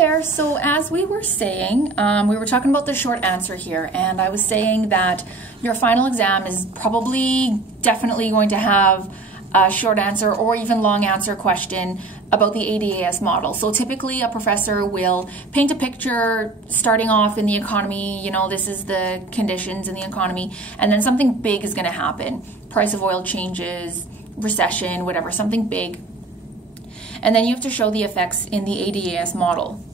there. So as we were saying, we were talking about the short answer here, and I was saying that your final exam is definitely going to have a short answer or even long answer question about the ADAS model. So typically a professor will paint a picture starting off in the economy, you know, this is the conditions in the economy, and then something big is going to happen. Price of oil changes, recession, whatever, something big. And then you have to show the effects in the ADAS model.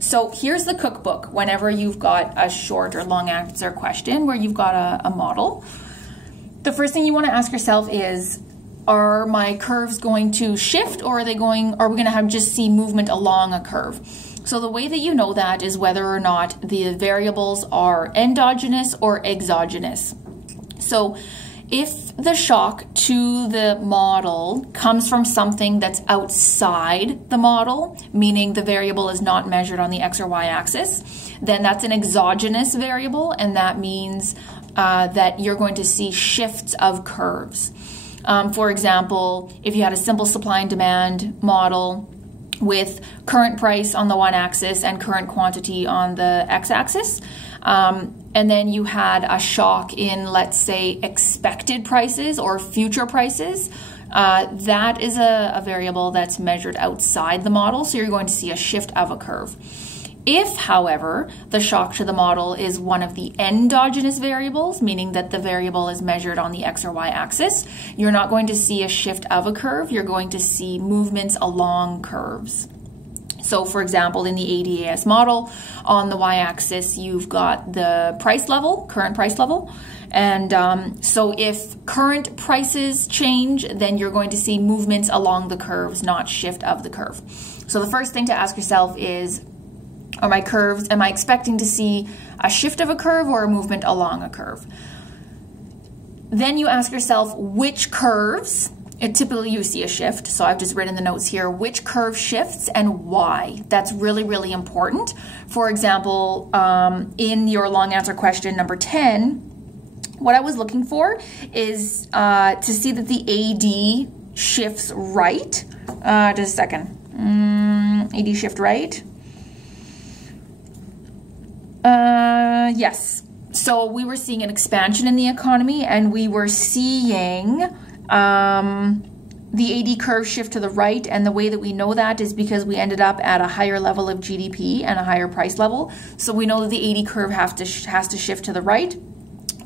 So here's the cookbook whenever you've got a short or long answer question where you've got a model. The first thing you want to ask yourself is, are my curves going to shift, or are we going to just see movement along a curve? So the way that you know that is whether or not the variables are endogenous or exogenous. So if the shock to the model comes from something that's outside the model, meaning the variable is not measured on the X or Y axis, then that's an exogenous variable, and that means that you're going to see shifts of curves. For example, if you had a simple supply and demand model with current price on the y-axis and current quantity on the x-axis, and then you had a shock in, let's say, expected prices or future prices, that is a variable that's measured outside the model, so you're going to see a shift of a curve. If, however, the shock to the model is one of the endogenous variables, meaning that the variable is measured on the X or Y axis, you're not going to see a shift of a curve, you're going to see movements along curves. So for example, in the ADAS model, on the y-axis, you've got the price level, current price level. And so if current prices change, then you're going to see movements along the curves, not shift of the curve. So the first thing to ask yourself is, are my curves, am I expecting to see a shift of a curve or a movement along a curve? Then you ask yourself which curves, typically you see a shift, so I've just written the notes here, which curve shifts and why. That's really, really important. For example, in your long answer question number 10, what I was looking for is to see that the AD shifts right. Just a second. AD shift right. Yes. So we were seeing an expansion in the economy, and we were seeing the AD curve shift to the right, and the way that we know that is because we ended up at a higher level of GDP and a higher price level. So we know that the AD curve has to shift to the right.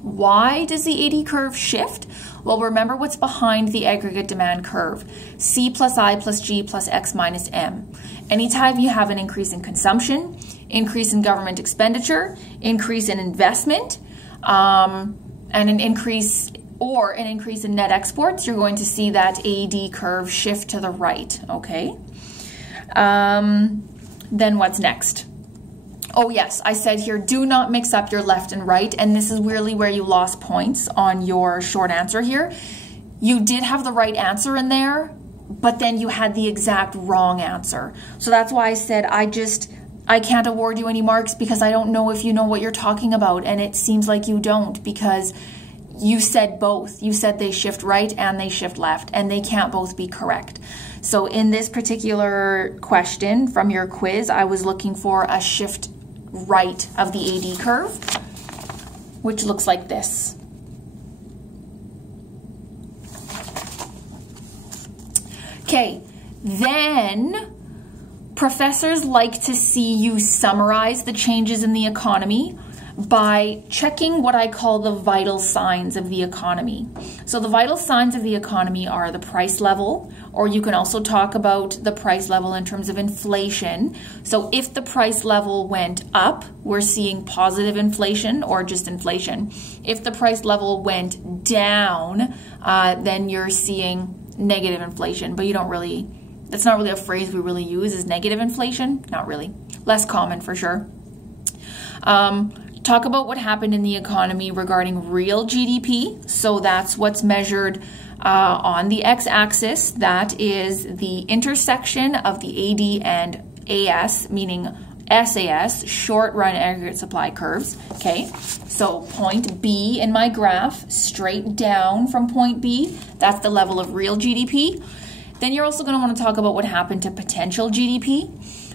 Why does the AD curve shift? Well, remember what's behind the aggregate demand curve. C plus I plus G plus X minus M. Anytime you have an increase in consumption, increase in government expenditure, increase in investment, and an increase in net exports, you're going to see that AD curve shift to the right, okay? Then what's next? Oh yes, I said here, do not mix up your left and right, and this is really where you lost points on your short answer here. You did have the right answer in there, but then you had the exact wrong answer. So that's why I said I can't award you any marks because I don't know if you know what you're talking about, and it seems like you don't because you said both. You said they shift right and they shift left, and they can't both be correct. So in this particular question from your quiz, I was looking for a shift right of the AD curve, which looks like this. Okay, then professors like to see you summarize the changes in the economy by checking what I call the vital signs of the economy. So the vital signs of the economy are the price level, or you can also talk about the price level in terms of inflation. So if the price level went up, we're seeing positive inflation or just inflation. If the price level went down, then you're seeing negative inflation, but that's not really a phrase we really use, is negative inflation. Not really. Less common for sure. Talk about what happened in the economy regarding real GDP. So that's what's measured on the x-axis. That is the intersection of the AD and AS, meaning SAS, short run aggregate supply curves. Okay, so point B in my graph, straight down from point B, that's the level of real GDP. Then you're also going to want to talk about what happened to potential GDP.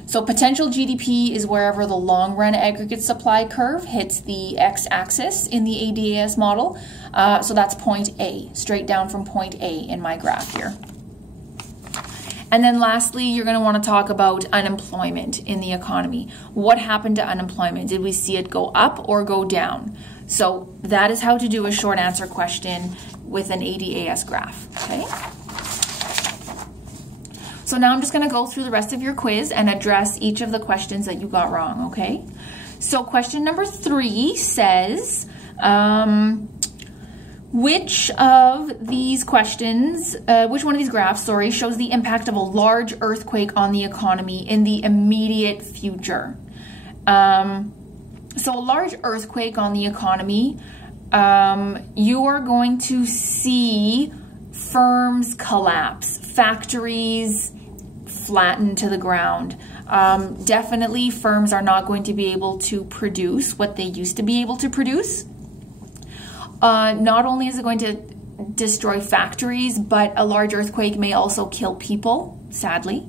So potential GDP is wherever the long run aggregate supply curve hits the x-axis in the ADAS model. So that's point A, straight down from point A in my graph here. And then lastly, you're going to want to talk about unemployment in the economy. What happened to unemployment? Did we see it go up or go down? So that is how to do a short answer question with an ADAS graph, okay? So now I'm just going to go through the rest of your quiz and address each of the questions that you got wrong, okay? So question number 3 says, which of these questions, which one of these graphs, sorry, shows the impact of a large earthquake on the economy in the immediate future? So a large earthquake on the economy, you are going to see firms collapse, factories flatten to the ground. Definitely firms are not going to be able to produce what they used to be able to produce. Not only is it going to destroy factories, but a large earthquake may also kill people, sadly.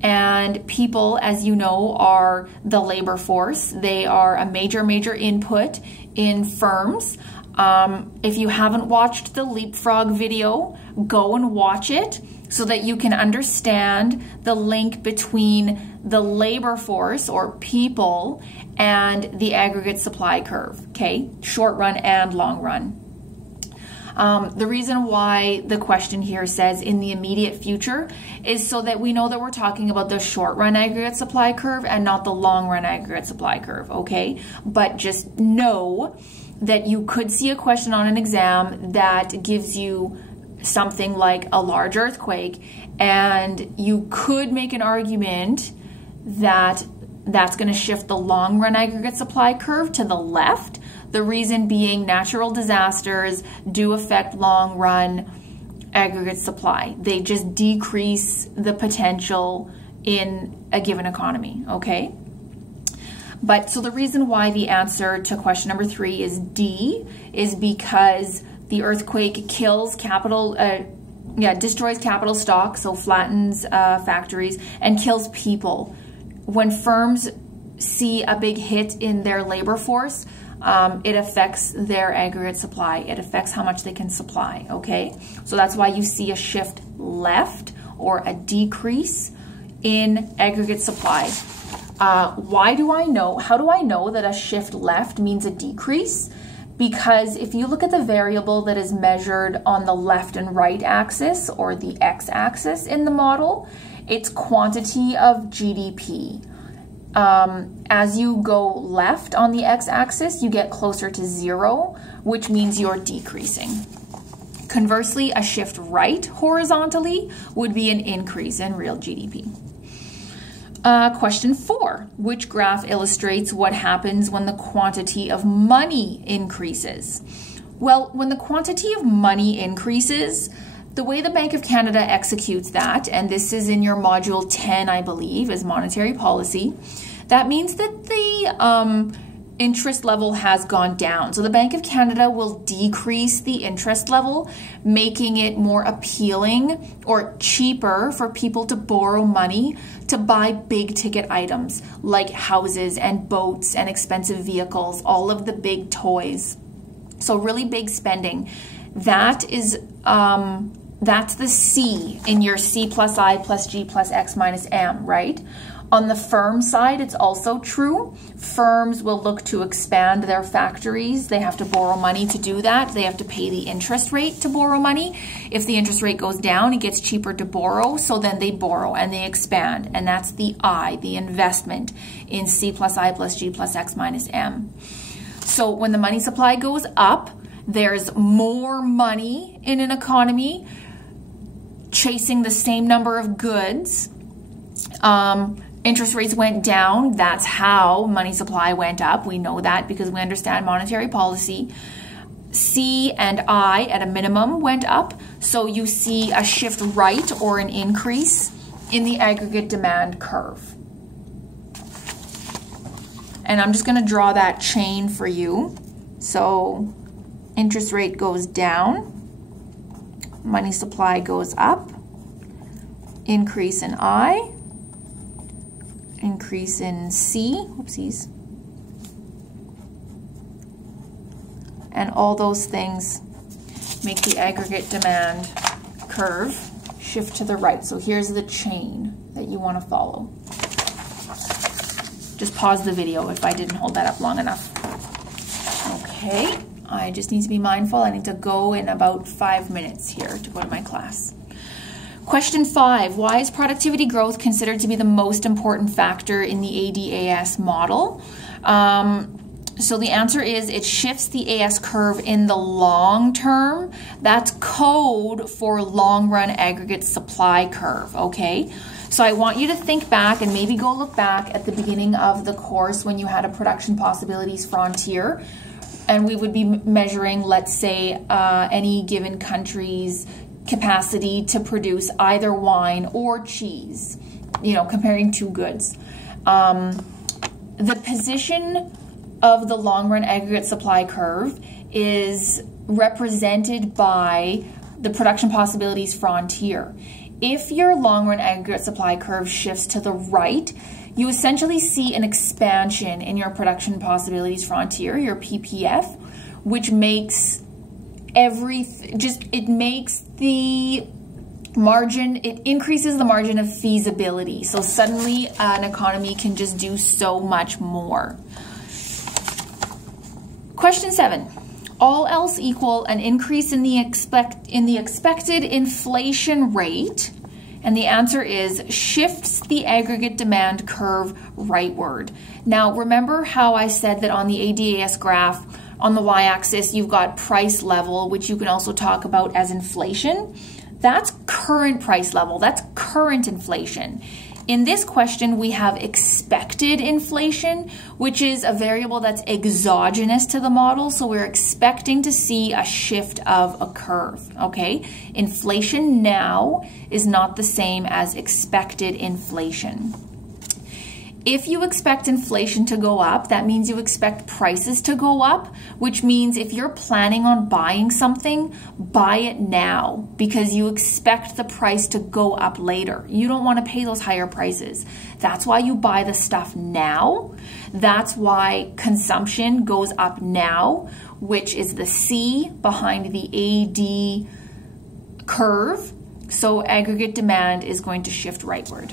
And people, as you know, are the labor force. They are a major, major input in firms. If you haven't watched the leapfrog video, go and watch it so that you can understand the link between the labor force or people and the aggregate supply curve, okay? Short run and long run. The reason why the question here says in the immediate future is so that we know that we're talking about the short run aggregate supply curve and not the long run aggregate supply curve, okay? But just know that you could see a question on an exam that gives you something like a large earthquake, and you could make an argument that that's going to shift the long run aggregate supply curve to the left. The reason being natural disasters do affect long run aggregate supply. They just decrease the potential in a given economy, okay? But so the reason why the answer to question number 3 is D is because the earthquake kills capital, destroys capital stock, so flattens factories, and kills people. When firms see a big hit in their labor force, it affects their aggregate supply. It affects how much they can supply, okay? So that's why you see a shift left or a decrease in aggregate supply. Why do I know? How do I know that a shift left means a decrease? Because if you look at the variable that is measured on the left and right axis, or the x-axis in the model, it's quantity of GDP. As you go left on the x-axis, you get closer to 0, which means you're decreasing. Conversely, a shift right horizontally would be an increase in real GDP. Question 4, which graph illustrates what happens when the quantity of money increases? Well, when the quantity of money increases, the way the Bank of Canada executes that, and this is in your module 10, I believe, is monetary policy, that means that the interest level has gone down. So the Bank of Canada will decrease the interest level, making it more appealing or cheaper for people to borrow money to buy big ticket items like houses and boats and expensive vehicles, all of the big toys. So really big spending. That is, that's the C in your C plus I plus G plus X minus M, right? On the firm side, it's also true. Firms will look to expand their factories. They have to borrow money to do that. They have to pay the interest rate to borrow money. If the interest rate goes down, it gets cheaper to borrow, so then they borrow and they expand. And that's the I, the investment in C plus I plus G plus X minus M. So when the money supply goes up, there's more money in an economy chasing the same number of goods. Interest rates went down. That's how money supply went up. We know that because we understand monetary policy. C and I at a minimum went up. So you see a shift right or an increase in the aggregate demand curve. And I'm just going to draw that chain for you. So interest rate goes down. Money supply goes up. Increase in I. increase in C, whoopsies, and all those things make the aggregate demand curve shift to the right. So here's the chain that you want to follow. Just pause the video if I didn't hold that up long enough. Okay, I just need to be mindful. I need to go in about 5 minutes here to go to my class. Question 5, why is productivity growth considered to be the most important factor in the ADAS model? So the answer is it shifts the AS curve in the long term. That's code for long run aggregate supply curve, okay? So I want you to think back and maybe go look back at the beginning of the course when you had a production possibilities frontier, and we would be measuring, let's say, any given country's capacity to produce either wine or cheese, you know, comparing two goods. The position of the long run aggregate supply curve is represented by the production possibilities frontier. If your long run aggregate supply curve shifts to the right, you essentially see an expansion in your production possibilities frontier, your PPF, which makes it makes the margin, it increases the margin of feasibility. So suddenly an economy can just do so much more. Question 7, all else equal, an increase in the expected inflation rate, and the answer is shifts the aggregate demand curve rightward. Now remember how I said that on the ADAS graph, on the y-axis, you've got price level, which you can also talk about as inflation. That's current price level, that's current inflation. In this question, we have expected inflation, which is a variable that's exogenous to the model. So we're expecting to see a shift of a curve, okay? Inflation now is not the same as expected inflation. If you expect inflation to go up, that means you expect prices to go up, which means if you're planning on buying something, buy it now because you expect the price to go up later. You don't want to pay those higher prices. That's why you buy the stuff now. That's why consumption goes up now, which is the C behind the AD curve. So aggregate demand is going to shift rightward.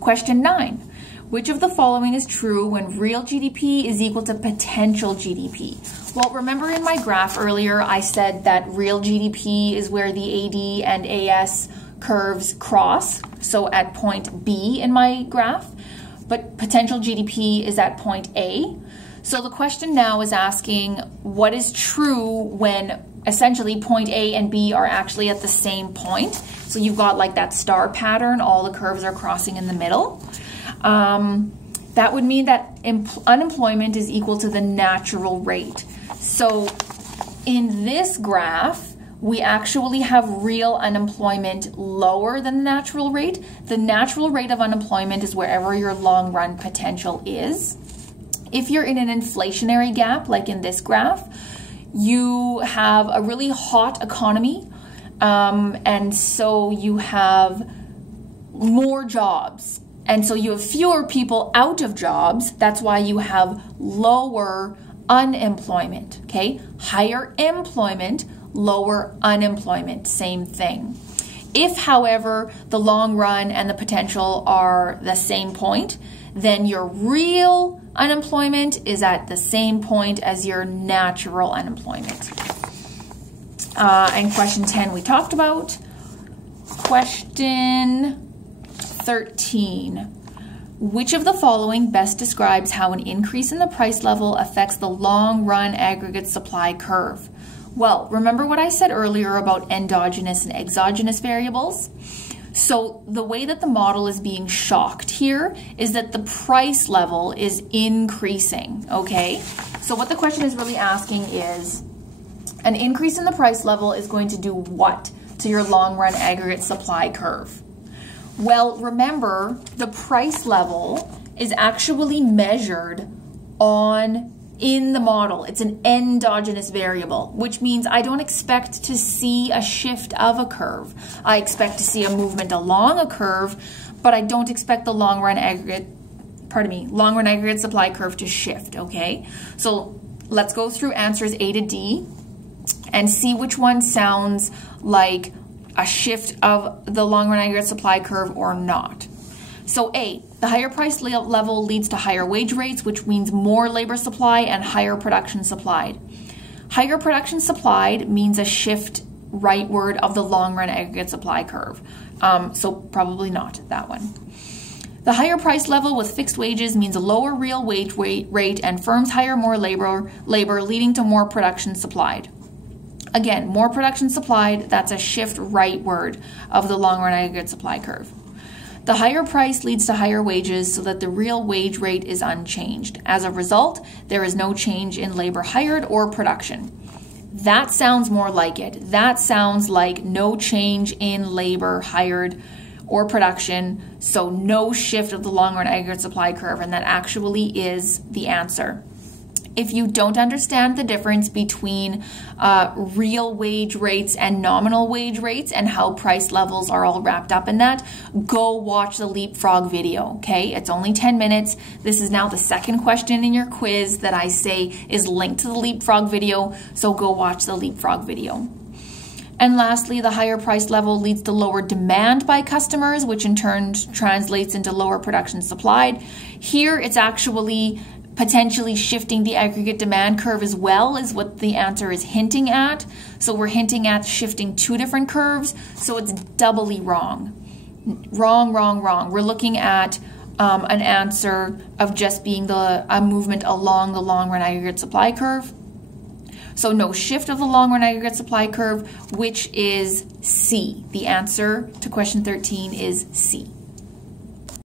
Question 9. Which of the following is true when real GDP is equal to potential GDP? Well, remember in my graph earlier, I said that real GDP is where the AD and AS curves cross, so at point B in my graph, but potential GDP is at point A. So the question now is asking what is true when essentially point A and B are actually at the same point. So you've got like that star pattern, all the curves are crossing in the middle. That would mean that unemployment is equal to the natural rate. So in this graph, we actually have real unemployment lower than the natural rate. The natural rate of unemployment is wherever your long run potential is. If you're in an inflationary gap, like in this graph, you have a really hot economy, and so you have more jobs. And so you have fewer people out of jobs. That's why you have lower unemployment, okay? Higher employment, lower unemployment, same thing. If, however, the long run and the potential are the same point, then your real unemployment is at the same point as your natural unemployment. And question 10 we talked about. Question 13. Which of the following best describes how an increase in the price level affects the long run aggregate supply curve? Well, remember what I said earlier about endogenous and exogenous variables? So the way that the model is being shocked here is that the price level is increasing, okay? So what the question is really asking is, an increase in the price level is going to do what to your long run aggregate supply curve? Well, remember, the price level is actually measured in the model. It's an endogenous variable, which means I don't expect to see a shift of a curve. I expect to see a movement along a curve, but I don't expect the long run aggregate long run aggregate supply curve to shift, okay? So let's go through answers A to D and see which one sounds like a shift of the long run aggregate supply curve or not. So A, the higher price level leads to higher wage rates, which means more labor supply and higher production supplied. Higher production supplied means a shift rightward of the long run aggregate supply curve. So probably not that one. The higher price level with fixed wages means a lower real wage rate and firms hire more labor leading to more production supplied. Again, more production supplied, that's a shift rightward of the long run aggregate supply curve. The higher price leads to higher wages so that the real wage rate is unchanged. As a result, there is no change in labor hired or production. That sounds more like it. That sounds like no change in labor hired or production, so no shift of the long run aggregate supply curve, and that actually is the answer. If you don't understand the difference between real wage rates and nominal wage rates and how price levels are all wrapped up in that, go watch the leapfrog video, okay? It's only 10 minutes. This is now the second question in your quiz that I say is linked to the leapfrog video, so go watch the leapfrog video. And lastly, the higher price level leads to lower demand by customers, which in turn translates into lower production supplied. Here, it's actually potentially shifting the aggregate demand curve as well is what the answer is hinting at. So we're hinting at shifting two different curves, so it's doubly wrong. Wrong, wrong, wrong. We're looking at an answer of just being a movement along the long run aggregate supply curve. So no shift of the long run aggregate supply curve, which is C. The answer to question 13 is C.